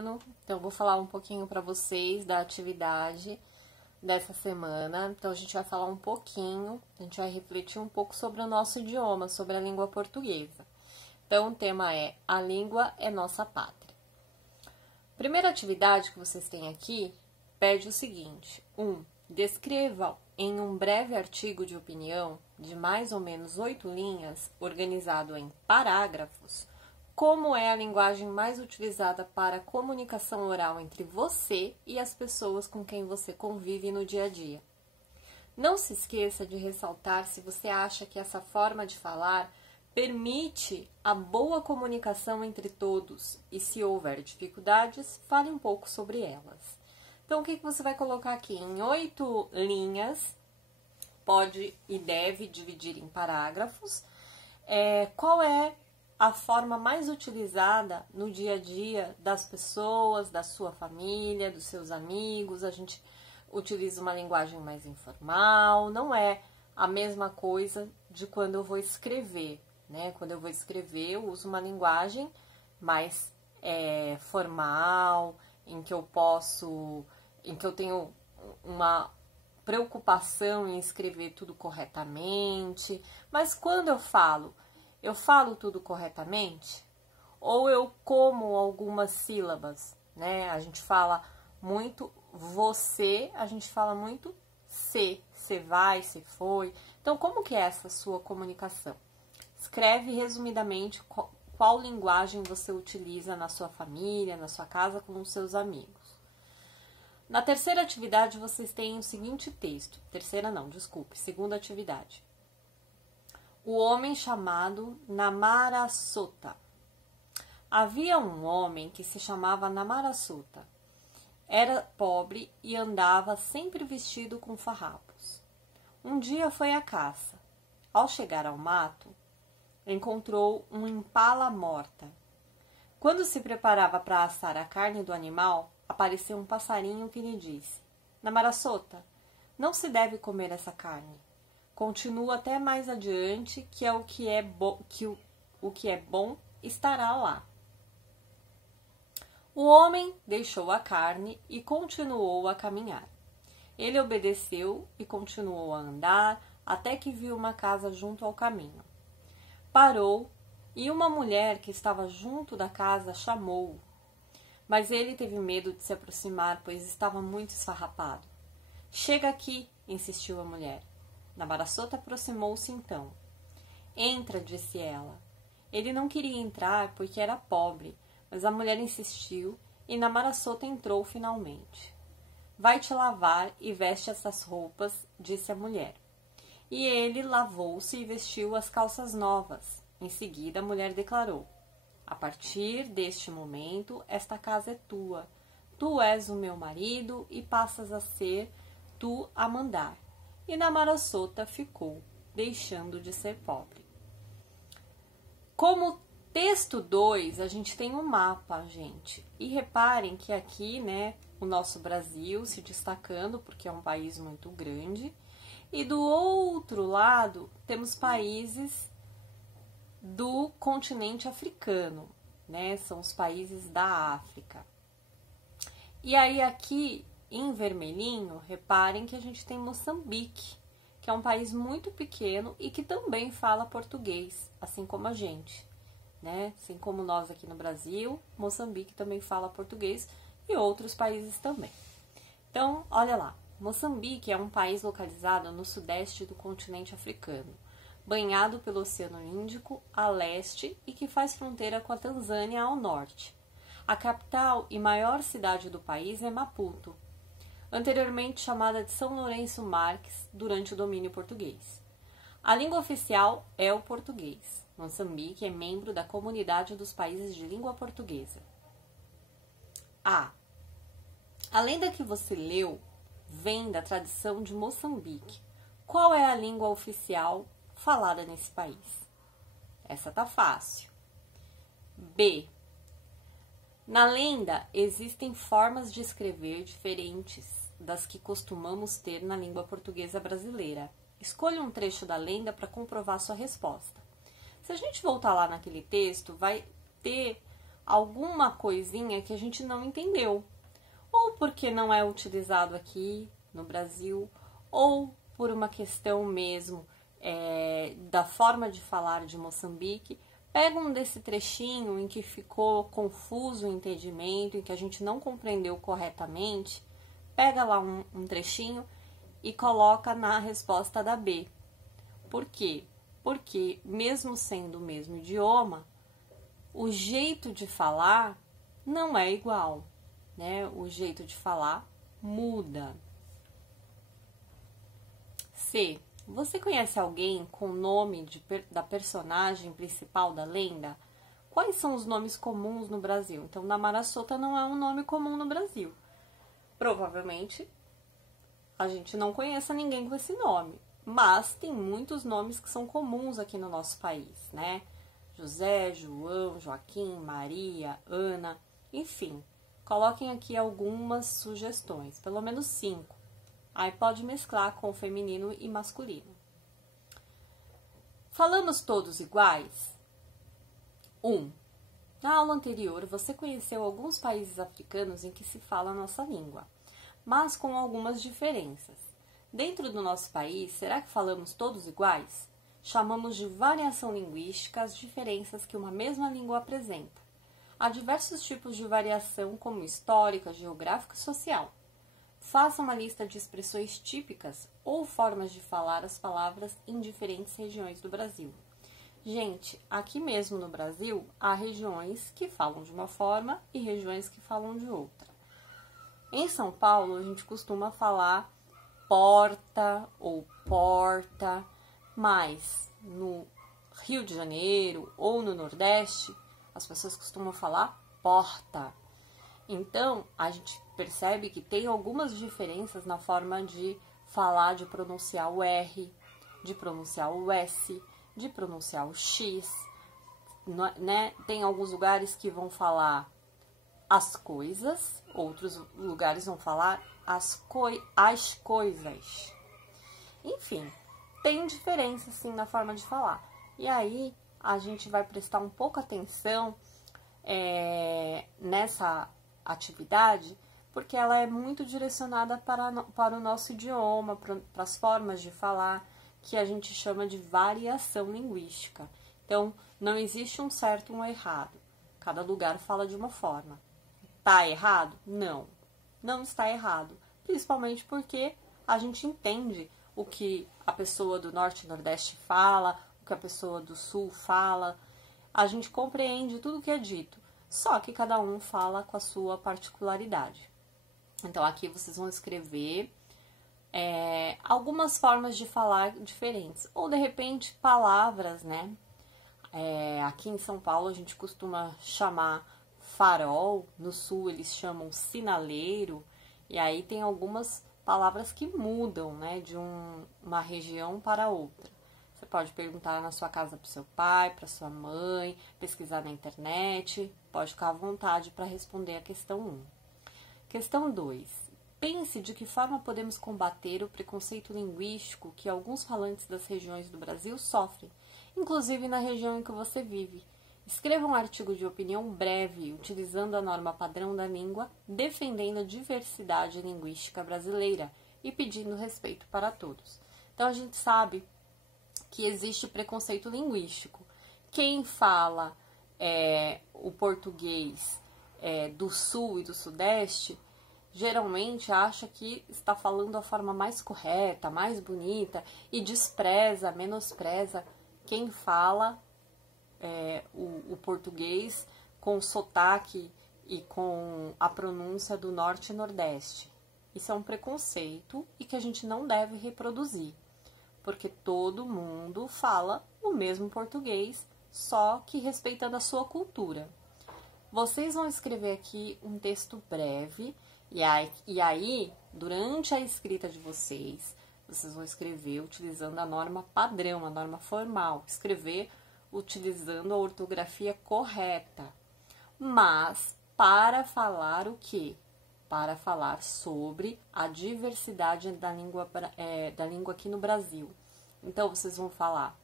ano, então eu vou falar um pouquinho para vocês da atividade dessa semana. Então a gente vai falar um pouquinho, a gente vai refletir um pouco sobre o nosso idioma, sobre a língua portuguesa. Então o tema é A Língua é Nossa Pátria. Primeira atividade que vocês têm aqui pede o seguinte: descreva em um breve artigo de opinião de mais ou menos 8 linhas, organizado em parágrafos, como é a linguagem mais utilizada para a comunicação oral entre você e as pessoas com quem você convive no dia a dia. Não se esqueça de ressaltar se você acha que essa forma de falar permite a boa comunicação entre todos e, se houver dificuldades, fale um pouco sobre elas. Então, o que você vai colocar aqui? Em 8 linhas, pode e deve dividir em parágrafos. Qual é a forma mais utilizada no dia a dia das pessoas, da sua família, dos seus amigos? A gente utiliza uma linguagem mais informal, não é a mesma coisa de quando eu vou escrever, né? Quando eu vou escrever, eu uso uma linguagem mais formal, em que eu tenho uma preocupação em escrever tudo corretamente. Mas quando eu falo tudo corretamente? Ou eu como algumas sílabas, né? A gente fala muito você, a gente fala muito você vai, você foi. Então, como que é essa sua comunicação? Escreve resumidamente qual linguagem você utiliza na sua família, na sua casa, com os seus amigos. Na terceira atividade, vocês têm o seguinte texto. Segunda atividade. O homem chamado Namarasota. Havia um homem que se chamava Namarasota. Era pobre e andava sempre vestido com farrapos. Um dia foi à caça. Ao chegar ao mato, encontrou um impala morta. Quando se preparava para assar a carne do animal, apareceu um passarinho que lhe disse: Namarasota, não se deve comer essa carne. Continua até mais adiante, que o que é bom estará lá. O homem deixou a carne e continuou a caminhar. Ele obedeceu e continuou a andar até que viu uma casa junto ao caminho. Parou e uma mulher que estava junto da casa chamou-o. Mas ele teve medo de se aproximar, pois estava muito esfarrapado. Chega aqui, insistiu a mulher. Namarasota aproximou-se então. Entra, disse ela. Ele não queria entrar porque era pobre, mas a mulher insistiu e Namarasota entrou finalmente. Vai te lavar e veste essas roupas, disse a mulher. E ele lavou-se e vestiu as calças novas. Em seguida, a mulher declarou: a partir deste momento, esta casa é tua. Tu és o meu marido e passas a ser tu a mandar. E Namarasota ficou, deixando de ser pobre. Como texto 2, a gente tem um mapa, gente. E reparem que aqui, né, o nosso Brasil se destacando, porque é um país muito grande. E do outro lado, temos países do continente africano, né? São os países da África. E aí aqui em vermelhinho, reparem que a gente tem Moçambique, que é um país muito pequeno e que também fala português, assim como a gente, né? Assim como nós aqui no Brasil, Moçambique também fala português e outros países também. Então, olha lá, Moçambique é um país localizado no sudeste do continente africano, banhado pelo Oceano Índico a leste e que faz fronteira com a Tanzânia ao norte. A capital e maior cidade do país é Maputo, anteriormente chamada de São Lourenço Marques durante o domínio português. A língua oficial é o português. Moçambique é membro da Comunidade dos Países de Língua Portuguesa. A lenda que você leu vem da tradição de Moçambique. Qual é a língua oficial falada nesse país? Essa tá fácil. B. Na lenda, existem formas de escrever diferentes das que costumamos ter na língua portuguesa brasileira. Escolha um trecho da lenda para comprovar sua resposta. Se a gente voltar lá naquele texto, vai ter alguma coisinha que a gente não entendeu, ou porque não é utilizado aqui no Brasil, ou por uma questão mesmo da forma de falar de Moçambique. Pega um desse trechinho em que ficou confuso o entendimento, em que a gente não compreendeu corretamente, pega lá um trechinho e coloca na resposta da B. Por quê? Porque, mesmo sendo o mesmo idioma, o jeito de falar não é igual, né? O jeito de falar muda. C. Você conhece alguém com o nome da personagem principal da lenda? Quais são os nomes comuns no Brasil? Então, Namara Sota não é um nome comum no Brasil. Provavelmente, a gente não conheça ninguém com esse nome. Mas tem muitos nomes que são comuns aqui no nosso país, né? José, João, Joaquim, Maria, Ana, enfim. Coloquem aqui algumas sugestões, pelo menos 5. Aí pode mesclar com feminino e masculino. Falamos todos iguais? 1. Na aula anterior, você conheceu alguns países africanos em que se fala a nossa língua, mas com algumas diferenças. Dentro do nosso país, será que falamos todos iguais? Chamamos de variação linguística as diferenças que uma mesma língua apresenta. Há diversos tipos de variação, como histórica, geográfica e social. Faça uma lista de expressões típicas ou formas de falar as palavras em diferentes regiões do Brasil. Gente, aqui mesmo no Brasil, há regiões que falam de uma forma e regiões que falam de outra. Em São Paulo, a gente costuma falar porta ou porta, mas no Rio de Janeiro ou no Nordeste, as pessoas costumam falar porta. Então, a gente percebe que tem algumas diferenças na forma de falar, de pronunciar o R, de pronunciar o S, de pronunciar o X, né? Tem alguns lugares que vão falar as coisas, outros lugares vão falar as coisas. Enfim, tem diferença sim na forma de falar. E aí, a gente vai prestar um pouco atenção nessa atividade, porque ela é muito direcionada para o nosso idioma, para as formas de falar, que a gente chama de variação linguística. Então, não existe um certo e um errado. Cada lugar fala de uma forma. Tá errado? Não. Não está errado. Principalmente porque a gente entende o que a pessoa do Norte e Nordeste fala, o que a pessoa do Sul fala. A gente compreende tudo o que é dito. Só que cada um fala com a sua particularidade. Então, aqui vocês vão escrever algumas formas de falar diferentes. Ou, de repente, palavras, né? Aqui em São Paulo, a gente costuma chamar farol. No Sul, eles chamam sinaleiro. E aí, tem algumas palavras que mudam, né? De uma região para outra. Você pode perguntar na sua casa para o seu pai, para sua mãe, pesquisar na internet. Pode ficar à vontade para responder a questão 1. Questão 2. Pense de que forma podemos combater o preconceito linguístico que alguns falantes das regiões do Brasil sofrem, inclusive na região em que você vive. Escreva um artigo de opinião breve, utilizando a norma padrão da língua, defendendo a diversidade linguística brasileira e pedindo respeito para todos. Então, a gente sabe que existe preconceito linguístico. Quem fala o português do Sul e do Sudeste, geralmente acha que está falando a forma mais correta, mais bonita, e despreza, menospreza quem fala o português com sotaque e com a pronúncia do Norte e Nordeste. Isso é um preconceito e que a gente não deve reproduzir, porque todo mundo fala o mesmo português, só que respeitando a sua cultura. Vocês vão escrever aqui um texto breve, e aí, durante a escrita de vocês vão escrever utilizando a norma padrão, a norma formal, escrever utilizando a ortografia correta. Mas, para falar o quê? Para falar sobre a diversidade da língua aqui no Brasil. Então, vocês vão falar: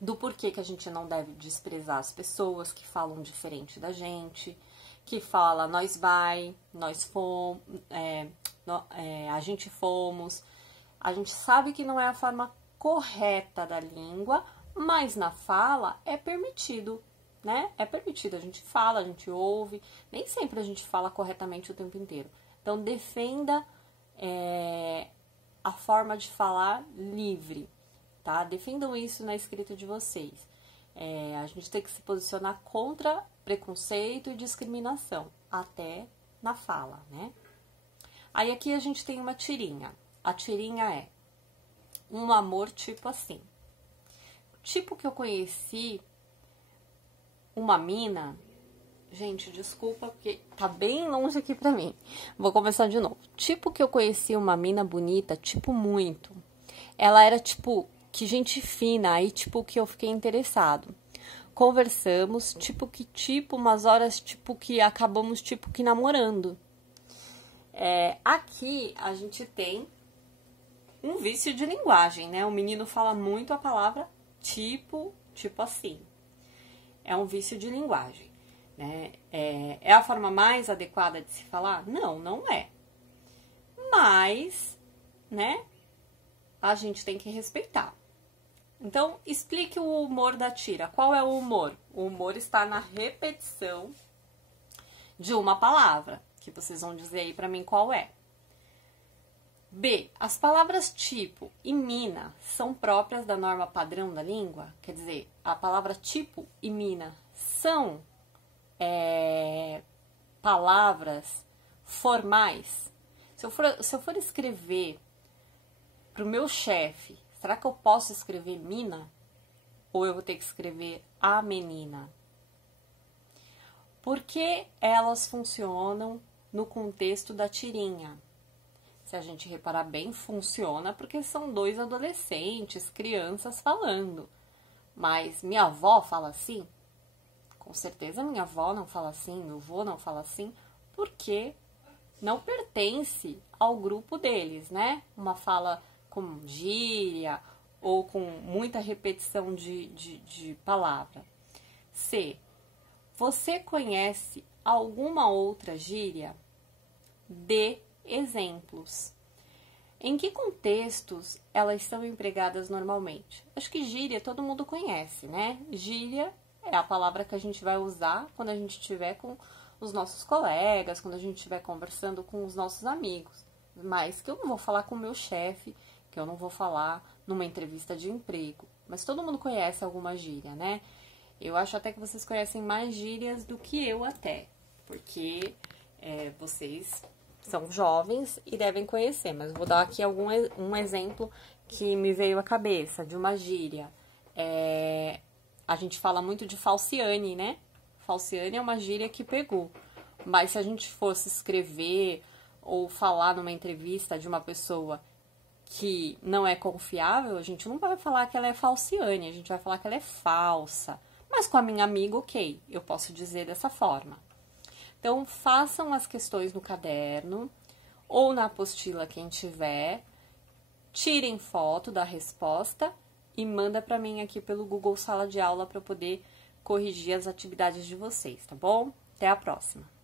do porquê que a gente não deve desprezar as pessoas que falam diferente da gente, que fala nós vai, nós fomos, a gente fomos. A gente sabe que não é a forma correta da língua, mas na fala é permitido, né? É permitido, a gente fala, a gente ouve, nem sempre a gente fala corretamente o tempo inteiro. Então, defenda a forma de falar livre, tá? Defendam isso na escrita de vocês. A gente tem que se posicionar contra preconceito e discriminação, até na fala, né? Aí aqui a gente tem uma tirinha. A tirinha é um amor tipo assim. Tipo que eu conheci uma mina... Gente, desculpa, porque tá bem longe aqui pra mim. Vou começar de novo. Tipo que eu conheci uma mina bonita, tipo muito. Ela era tipo, que gente fina, aí tipo que eu fiquei interessado. Conversamos, umas horas, tipo que acabamos, tipo que namorando. Aqui a gente tem um vício de linguagem, né? O menino fala muito a palavra tipo assim. É um vício de linguagem, né? É a forma mais adequada de se falar? Não, não é. Mas, né? A gente tem que respeitar. Então, explique o humor da tira. Qual é o humor? O humor está na repetição de uma palavra, que vocês vão dizer aí pra mim qual é. B. As palavras tipo e mina são próprias da norma padrão da língua? Quer dizer, a palavra tipo e mina são palavras formais? Se eu for escrever para o meu chefe, será que eu posso escrever mina? Ou eu vou ter que escrever a menina? Porque elas funcionam no contexto da tirinha. Se a gente reparar bem, funciona porque são dois adolescentes, crianças falando. Mas minha avó fala assim? Com certeza minha avó não fala assim, meu avô não fala assim, porque não pertence ao grupo deles, né? Uma fala com gíria ou com muita repetição de palavra. C. Você conhece alguma outra gíria? D. Exemplos. Em que contextos elas são empregadas normalmente? Acho que gíria todo mundo conhece, né? Gíria é a palavra que a gente vai usar quando a gente estiver com os nossos colegas, quando a gente estiver conversando com os nossos amigos. Mas que eu não vou falar com o meu chefe, que eu não vou falar numa entrevista de emprego. Mas todo mundo conhece alguma gíria, né? Eu acho até que vocês conhecem mais gírias do que eu até, porque vocês são jovens e devem conhecer, mas vou dar aqui um exemplo que me veio à cabeça, de uma gíria. A gente fala muito de falciane, né? Falciane é uma gíria que pegou, mas se a gente fosse escrever ou falar numa entrevista de uma pessoa que não é confiável, a gente não vai falar que ela é falciane, a gente vai falar que ela é falsa. Mas com a minha amiga, ok, eu posso dizer dessa forma. Então, façam as questões no caderno ou na apostila, quem tiver. Tirem foto da resposta e manda para mim aqui pelo Google Sala de Aula para eu poder corrigir as atividades de vocês, tá bom? Até a próxima!